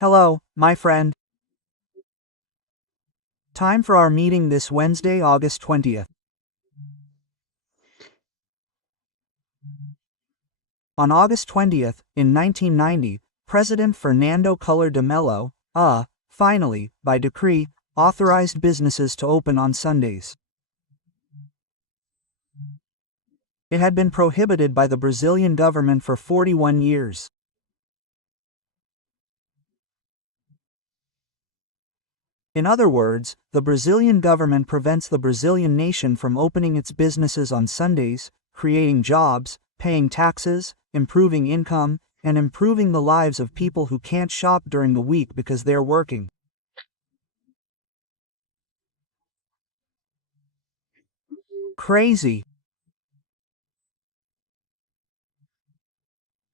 Hello, my friend. Time for our meeting this Wednesday, August 20th. On August 20th, in 1990, President Fernando Collor de Mello, finally, by decree, authorized businesses to open on Sundays. It had been prohibited by the Brazilian government for 41 years. In other words, the Brazilian government prevents the Brazilian nation from opening its businesses on Sundays, creating jobs, paying taxes, improving income, and improving the lives of people who can't shop during the week because they're working. Crazy.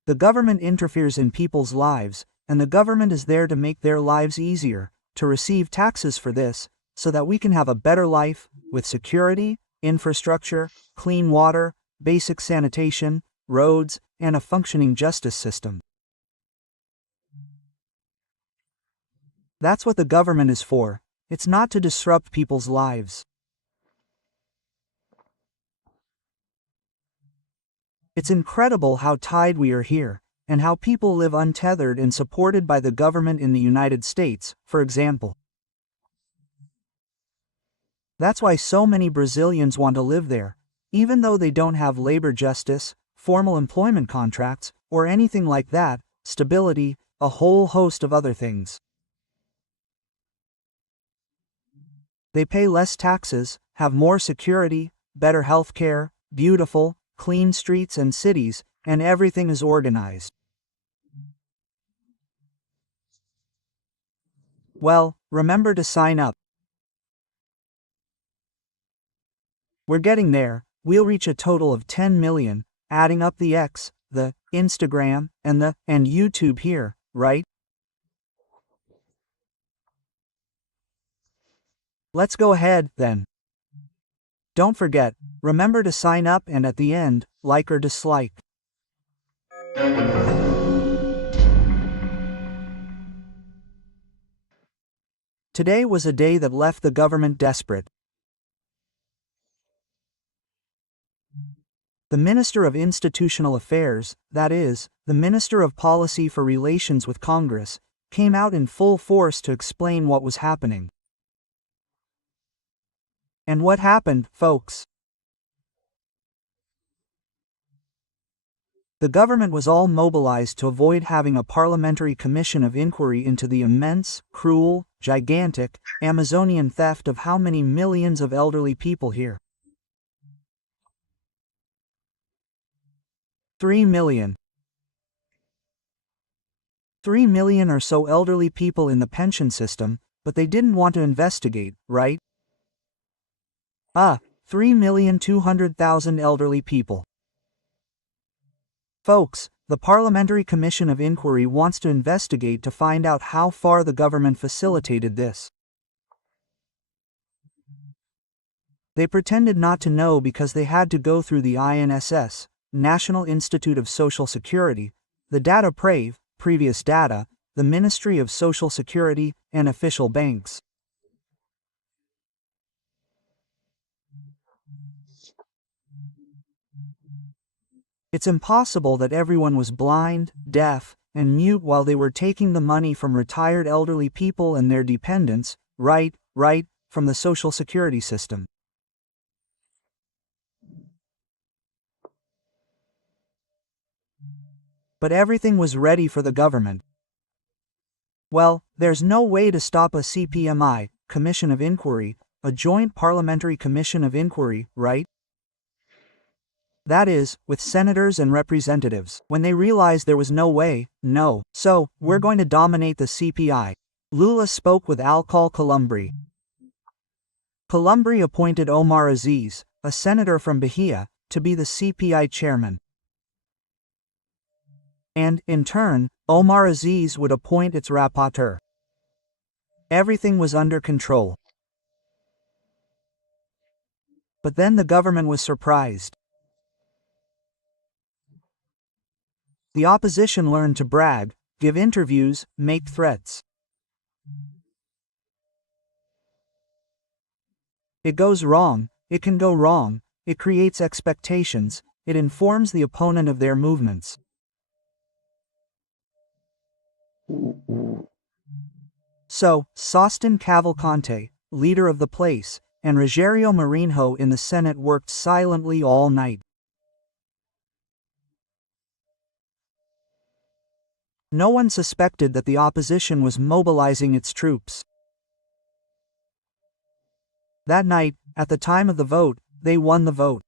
The government interferes in people's lives, and the government is there to make their lives easier, to receive taxes for this, so that we can have a better life, with security, infrastructure, clean water, basic sanitation, roads, and a functioning justice system. That's what the government is for. It's not to disrupt people's lives. It's incredible how tied we are here, and how people live untethered and supported by the government in the United States, for example. That's why so many Brazilians want to live there, even though they don't have labor justice, formal employment contracts, or anything like that, stability, a whole host of other things. They pay less taxes, have more security, better health care, beautiful, clean streets and cities, and everything is organized. Well, remember to sign up. We're getting there. We'll reach a total of 10 million, adding up the X, the Instagram, and YouTube here, right? Let's go ahead, then. Don't forget, remember to sign up and at the end, like or dislike. Today was a day that left the government desperate. The Minister of Institutional Affairs, that is, the Minister of Policy for Relations with Congress, came out in full force to explain what was happening. And what happened, folks? The government was all mobilized to avoid having a parliamentary commission of inquiry into the immense, cruel, gigantic, Amazonian theft of how many millions of elderly people here? 3 million. 3 million or so elderly people in the pension system, but they didn't want to investigate, right? 3,200,000 elderly people. Folks, the Parliamentary Commission of Inquiry wants to investigate to find out how far the government facilitated this. They pretended not to know because they had to go through the INSS, National Institute of Social Security, the Data previous data, the Ministry of Social Security, and official banks. It's impossible that everyone was blind, deaf, and mute while they were taking the money from retired elderly people and their dependents, right, from the Social Security system. But everything was ready for the government. Well, there's no way to stop a CPMI, Commission of Inquiry, a Joint Parliamentary Commission of Inquiry, right? That is, with senators and representatives. When they realized there was no way, so, we're going to dominate the CPI. Lula spoke with Alcol Columbri. Columbri appointed Omar Aziz, a senator from Bahia, to be the CPI chairman. And, in turn, Omar Aziz would appoint its rapporteur. Everything was under control. But then the government was surprised. The opposition learned to brag, give interviews, make threats. It goes wrong, it can go wrong, it creates expectations, it informs the opponent of their movements. So, Sostin Cavalcante, leader of the place, and Rogerio Marinho in the Senate worked silently all night. No one suspected that the opposition was mobilizing its troops. That night, at the time of the vote, they won the vote.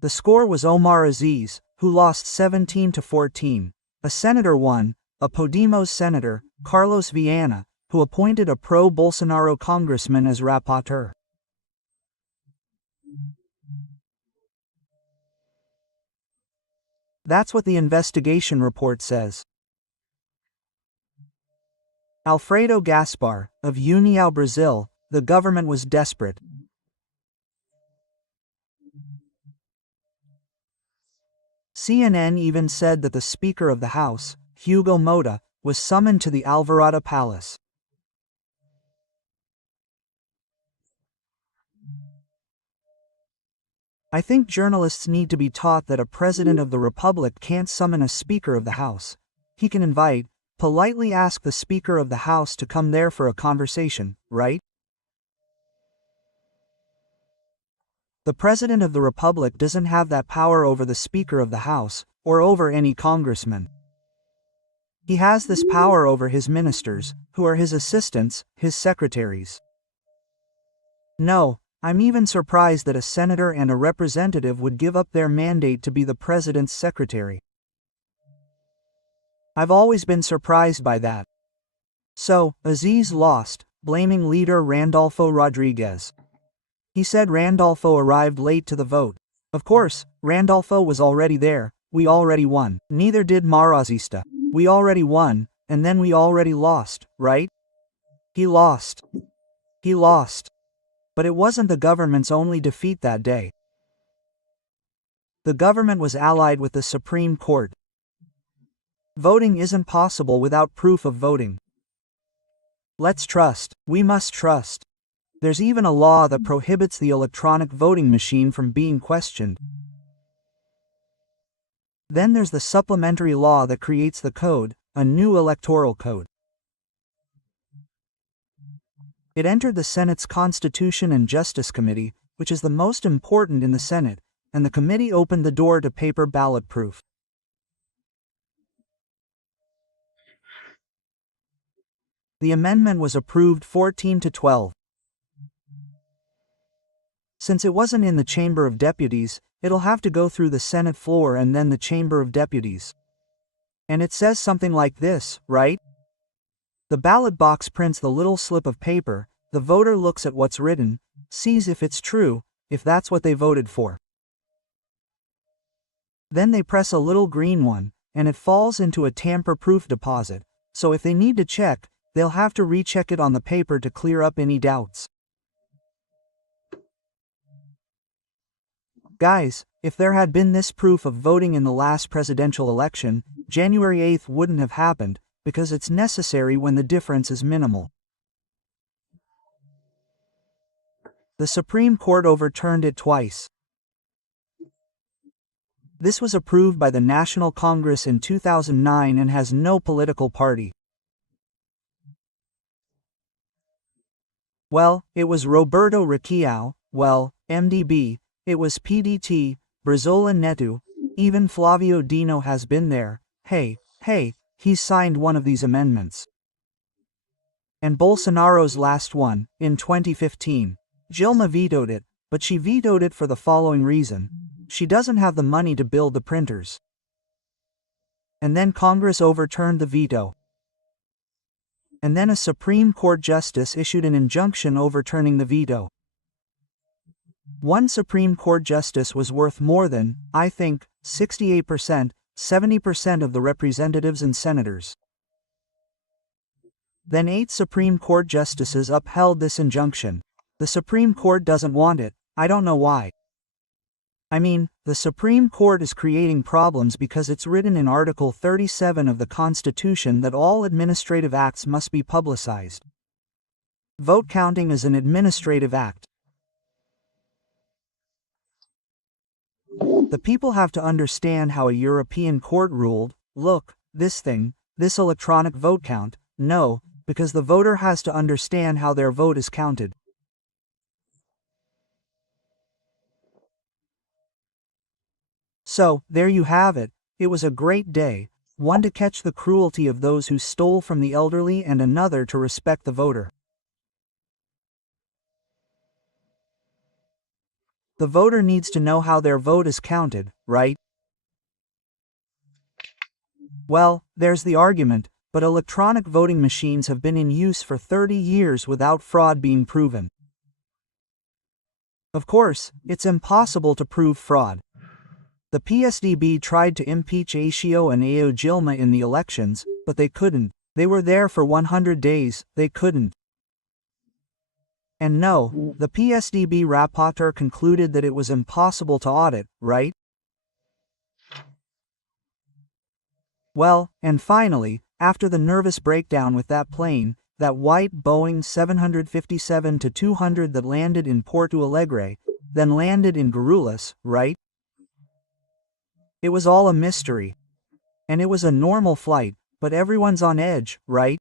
The score was Omar Aziz, who lost 17-14. A senator won, a Podemos senator, Carlos Viana, who appointed a pro-Bolsonaro congressman as rapporteur. That's what the investigation report says. Alfredo Gaspar, of União Brazil, the government was desperate. CNN even said that the Speaker of the House, Hugo Mota, was summoned to the Alvorada Palace. I think journalists need to be taught that a President of the Republic can't summon a Speaker of the House. He can invite, politely ask the Speaker of the House to come there for a conversation, right? The President of the Republic doesn't have that power over the Speaker of the House, or over any congressman. He has this power over his ministers, who are his assistants, his secretaries. No, I'm even surprised that a senator and a representative would give up their mandate to be the president's secretary. I've always been surprised by that. So, Aziz lost, blaming leader Randolfo Rodriguez. He said Randolfo arrived late to the vote. Of course, Randolfo was already there, we already won. Neither did Assista. We already won, and then we already lost, right? He lost. He lost. But it wasn't the government's only defeat that day. The government was allied with the Supreme Court. Voting isn't possible without proof of voting. Let's trust. We must trust. There's even a law that prohibits the electronic voting machine from being questioned. Then there's the supplementary law that creates the code, a new electoral code. It entered the Senate's Constitution and Justice Committee, which is the most important in the Senate, and the committee opened the door to paper ballot proof. The amendment was approved 14-12. Since it wasn't in the Chamber of Deputies, it'll have to go through the Senate floor and then the Chamber of Deputies. And it says something like this, right? The ballot box prints the little slip of paper, the voter looks at what's written, sees if it's true, if that's what they voted for. Then they press a little green one, and it falls into a tamper-proof deposit, so if they need to check, they'll have to recheck it on the paper to clear up any doubts. Guys, if there had been this proof of voting in the last presidential election, January 8th wouldn't have happened, because it's necessary when the difference is minimal. The Supreme Court overturned it twice. This was approved by the National Congress in 2009 and has no political party. Well, it was Roberto Requião, well, MDB, it was PDT, Brazola Neto, even Flavio Dino has been there, hey, he's signed one of these amendments. And Bolsonaro's last one, in 2015. Dilma vetoed it, but she vetoed it for the following reason. She doesn't have the money to build the printers. And then Congress overturned the veto. And then a Supreme Court justice issued an injunction overturning the veto. One Supreme Court justice was worth more than, I think, 68%, 70% of the representatives and senators. Then 8 Supreme Court justices upheld this injunction. The Supreme Court doesn't want it, I don't know why. I mean, the Supreme Court is creating problems because it's written in Article 37 of the Constitution that all administrative acts must be publicized. Vote counting is an administrative act. The people have to understand how a European court ruled, look, this thing, this electronic vote count, no, because the voter has to understand how their vote is counted. So, there you have it. It was a great day, one to catch the cruelty of those who stole from the elderly and another to respect the voter. The voter needs to know how their vote is counted, right? Well, there's the argument, but electronic voting machines have been in use for 30 years without fraud being proven. Of course, it's impossible to prove fraud. The PSDB tried to impeach Acio and Ao Gilma in the elections, but they couldn't. They were there for 100 days, they couldn't. And no, the PSDB rapporteur concluded that it was impossible to audit, right? Well, and finally, after the nervous breakdown with that plane, that white Boeing 757-200 that landed in Porto Alegre, then landed in Guarulhos, right? It was all a mystery. And it was a normal flight, but everyone's on edge, right?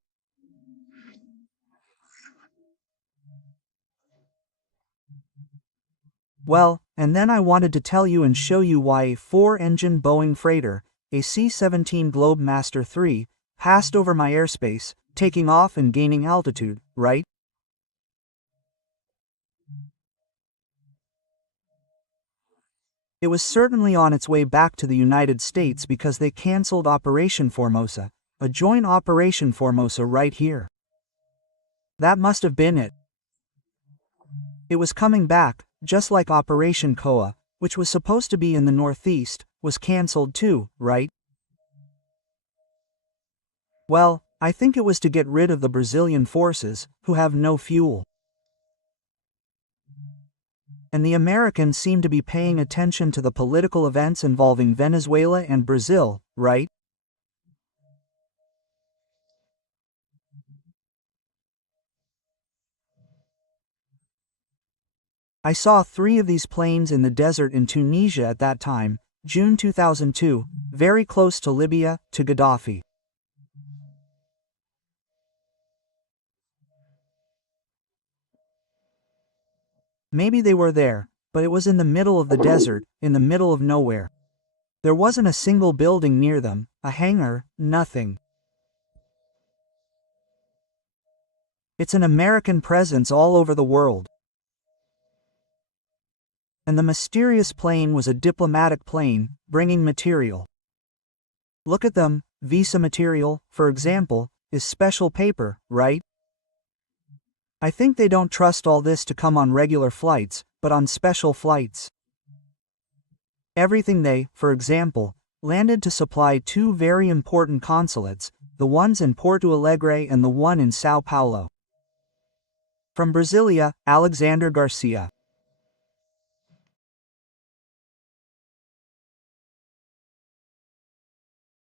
Well, and then I wanted to tell you and show you why a 4-engine Boeing freighter, a C-17 Globemaster III, passed over my airspace, taking off and gaining altitude, right? It was certainly on its way back to the United States because they canceled Operation Formosa, a joint Operation Formosa right here. That must have been it. It was coming back, just like Operation Koa, which was supposed to be in the Northeast, was canceled too, right? Well, I think it was to get rid of the Brazilian forces, who have no fuel. And the Americans seem to be paying attention to the political events involving Venezuela and Brazil, right? I saw 3 of these planes in the desert in Tunisia at that time, June 2002, very close to Libya, to Gaddafi. Maybe they were there, but it was in the middle of the desert, in the middle of nowhere. There wasn't a single building near them, a hangar, nothing. It's an American presence all over the world. And the mysterious plane was a diplomatic plane, bringing material. Look at them, visa material, for example, is special paper, right? I think they don't trust all this to come on regular flights, but on special flights. Everything they, for example, landed to supply 2 very important consulates, the ones in Porto Alegre and the one in Sao Paulo. From Brasilia, Alexandre Garcia.